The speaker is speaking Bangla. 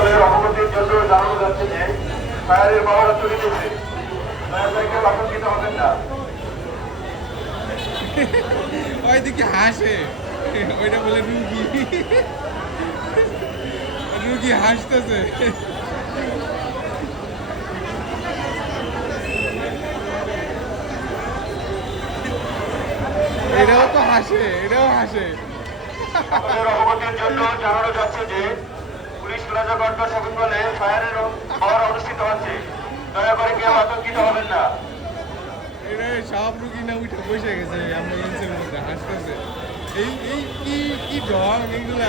সকলের অবগতির জন্য জানানো যাচ্ছে যে ফায়ারের পাওয়ার চলিতেছে। দয়া করে কেউ আতঙ্কিত হবেন না। ওইদিকে হাসে, ওইটা বলে রুগী, রুগী হাসতেছে। এটাও তো হাসে, এটাও হাসে। সকলের অবগতির জন্য জানানো যাচ্ছে যে পুলিশ প্লাজা কন্ট্রোল শপিং মলে ফায়ারের পাওয়ার অনুষ্ঠিত হচ্ছে। দয়া করে কেউ আতঙ্কিত হবেন না। এটা সব রুগী না উঠে বসে গেছে অ্যাম্বুলেন্সের মধ্যে হাসতেছে। এই এই কি কি ঢং এগুলা।